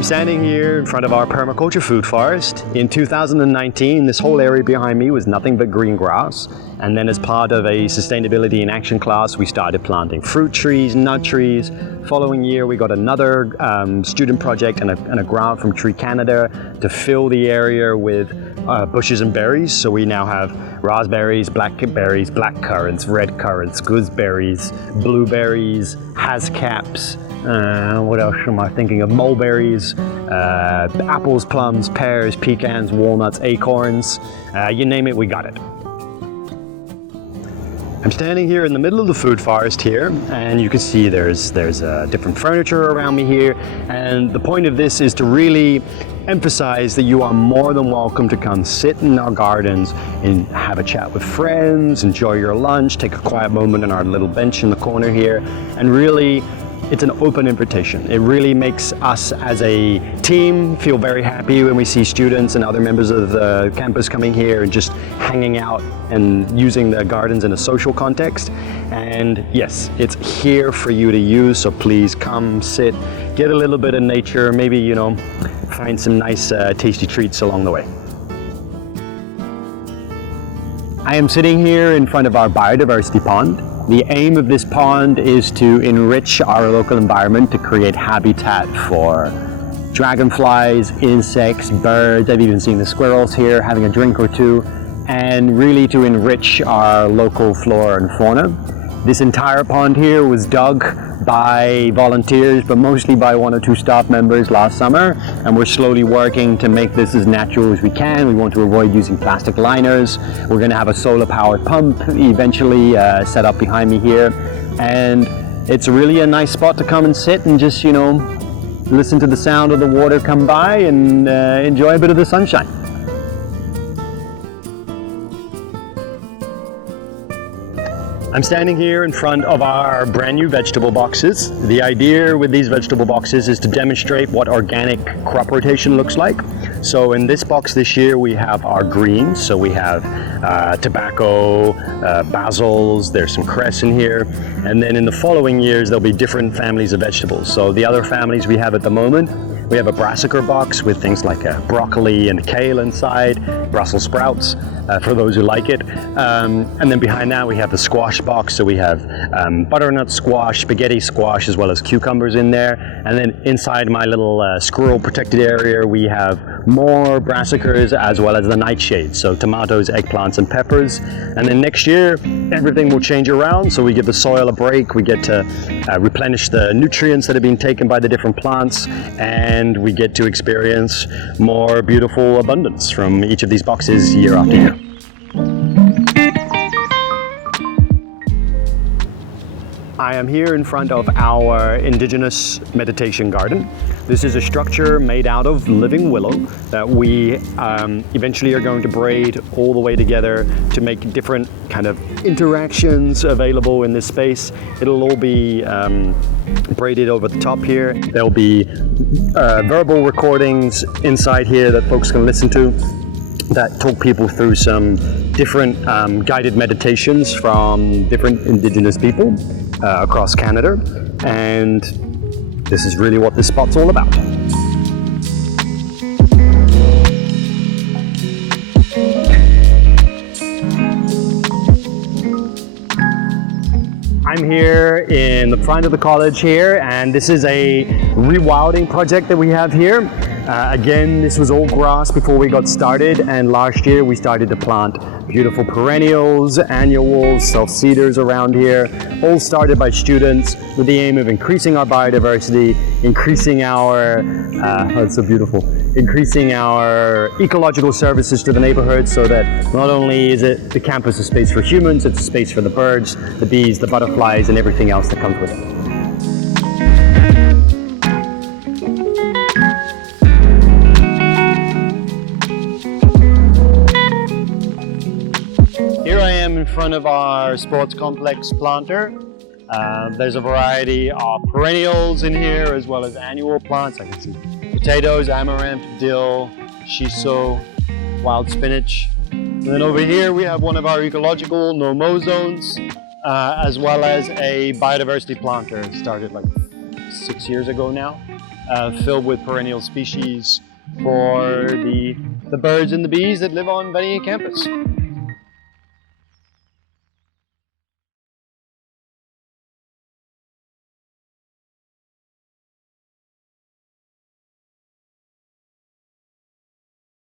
I'm standing here in front of our permaculture food forest. In 2019, this whole area behind me was nothing but green grass. And then as part of a sustainability in action class, we started planting fruit trees, nut trees. Following year, we got another student project and a grant from Tree Canada to fill the area with bushes and berries. So we now have raspberries, blackberries, black currants, red currants, gooseberries, blueberries, hascaps. What else am I thinking of? Mulberries, apples, plums, pears, pecans, walnuts, acorns. You name it, we got it. I'm standing here in the middle of the food forest here, and you can see there's different furniture around me here. And the point of this is to really emphasize that you are more than welcome to come sit in our gardens and have a chat with friends, enjoy your lunch, take a quiet moment on our little bench in the corner here, and really it's an open invitation. It really makes us as a team feel very happy when we see students and other members of the campus coming here and just hanging out and using the gardens in a social context. And yes, it's here for you to use, so please come, sit, get a little bit of nature, maybe, you know, find some nice tasty treats along the way. I am sitting here in front of our biodiversity pond. The aim of this pond is to enrich our local environment to create habitat for dragonflies, insects, birds. I've even seen the squirrels here having a drink or two, and really to enrich our local flora and fauna. This entire pond here was dug by volunteers, but mostly by 1 or 2 staff members last summer, and we're slowly working to make this as natural as we can. We want to avoid using plastic liners. We're going to have a solar powered pump eventually set up behind me here, and it's really a nice spot to come and sit and just, you know, listen to the sound of the water come by and enjoy a bit of the sunshine. I'm standing here in front of our brand new vegetable boxes. The idea with these vegetable boxes is to demonstrate what organic crop rotation looks like. So in this box this year we have our greens, so we have tobacco, basils, there's some cress in here, and then in the following years there'll be different families of vegetables. So the other families we have at the moment, we have a brassica box with things like broccoli and kale inside, Brussels sprouts for those who like it. And then behind that we have the squash box, so we have butternut squash, spaghetti squash, as well as cucumbers in there. And then inside my little squirrel protected area we have more brassicas as well as the nightshades, so tomatoes, eggplants and peppers. And then next year everything will change around, so we give the soil a break, we get to replenish the nutrients that have been taken by the different plants, and we get to experience more beautiful abundance from each of these boxes year after year. I am here in front of our Indigenous meditation garden. This is a structure made out of living willow that we eventually are going to braid all the way together to make different kind of interactions available in this space. It'll all be braided over the top here. There'll be verbal recordings inside here that folks can listen to that talk people through some different guided meditations from different Indigenous people across Canada, and this is really what this spot's all about. I'm here in the front of the college here, and this is a rewilding project that we have here. Again, this was all grass before we got started, and last year we started to plant beautiful perennials, annuals, self-seeders around here, all started by students with the aim of increasing our biodiversity, increasing our, that's so beautiful, increasing our ecological services to the neighborhood, so that not only is it the campus a space for humans, it's a space for the birds, the bees, the butterflies, and everything else that comes with it. In front of our sports complex planter. There's a variety of perennials in here as well as annual plants. I can see potatoes, amaranth, dill, shiso, wild spinach. And then over here we have one of our ecological no-mow zones as well as a biodiversity planter. It started like 6 years ago now. filled with perennial species for the birds and the bees that live on Vanier campus.